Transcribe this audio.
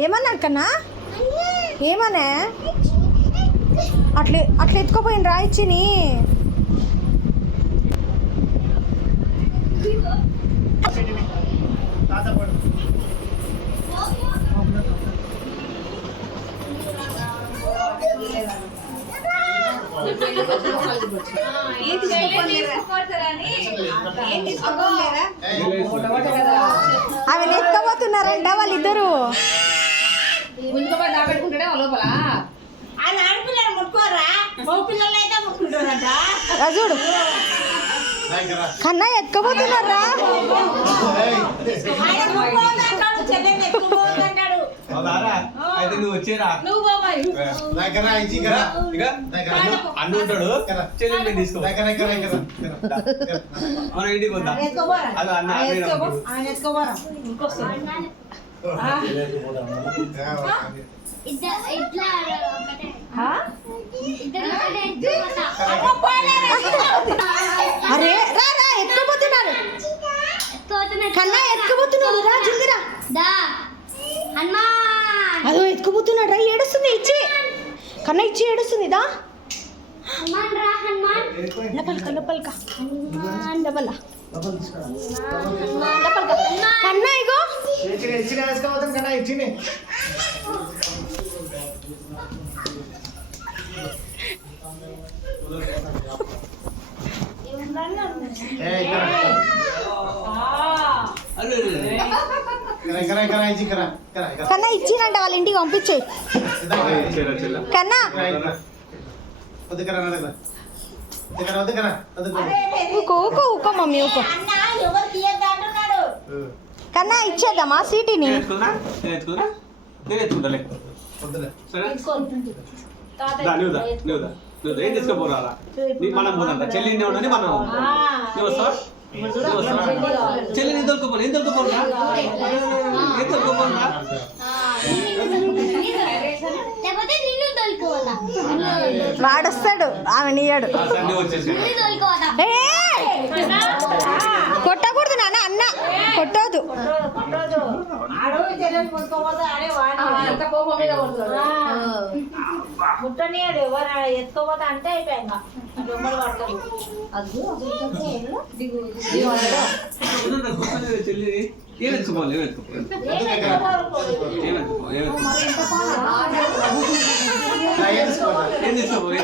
ఏమన్నా కన్నా ఏమన్నా అట్లా అట్లా ఎత్తుకోపోయిన రాయిచ్చిని అవి ఎత్తుకోబోతున్నారంట వాళ్ళిద్దరు. చూడు కన్నా ఎత్తుకోబోతున్నారా? నువ్వు వచ్చేరా అన్ను ఉంటాడు చెల్లి తీసుకో మన ఇంటికి వద్దా అలా అన్న అరే రా రా ఎత్తుకోబోతున్నారు కన్నా ఎత్తుకోబోతున్నాడు రా జల్దిరా అదో ఎత్తుకోబోతున్నాడు రా ఏడుస్తుంది ఇచ్చి కన్నా ఇచ్చి ఏడుస్తుంది దా కన్నా ఇగో కన్నా ఇచ్చినంట వాళ్ళ ఇంటికి పంపించే కన్నా ఊకో ఊకో మమ్మీ ఊకో కన్నా ఇచ్చేద్దామా సీటీని ఏం తీసుకోపోరా మనం పోదా చెల్లి ఉండని మనం నువ్వు వస్తావా చెల్లిని దొరకపోలే ఏం దొరకపోరా ఏం దొరకపోరా వాడొస్తాడు ఆమె నీయాడు కొట్టకూడదు నాన్న అన్న కొట్టదు ముట్టనియాడు ఎవరు ఎత్తుకోపోతా అంటే అయిపోయాక చెల్లి ఏం ఎత్తుకోవాలి ఏం తీసుకోవాలి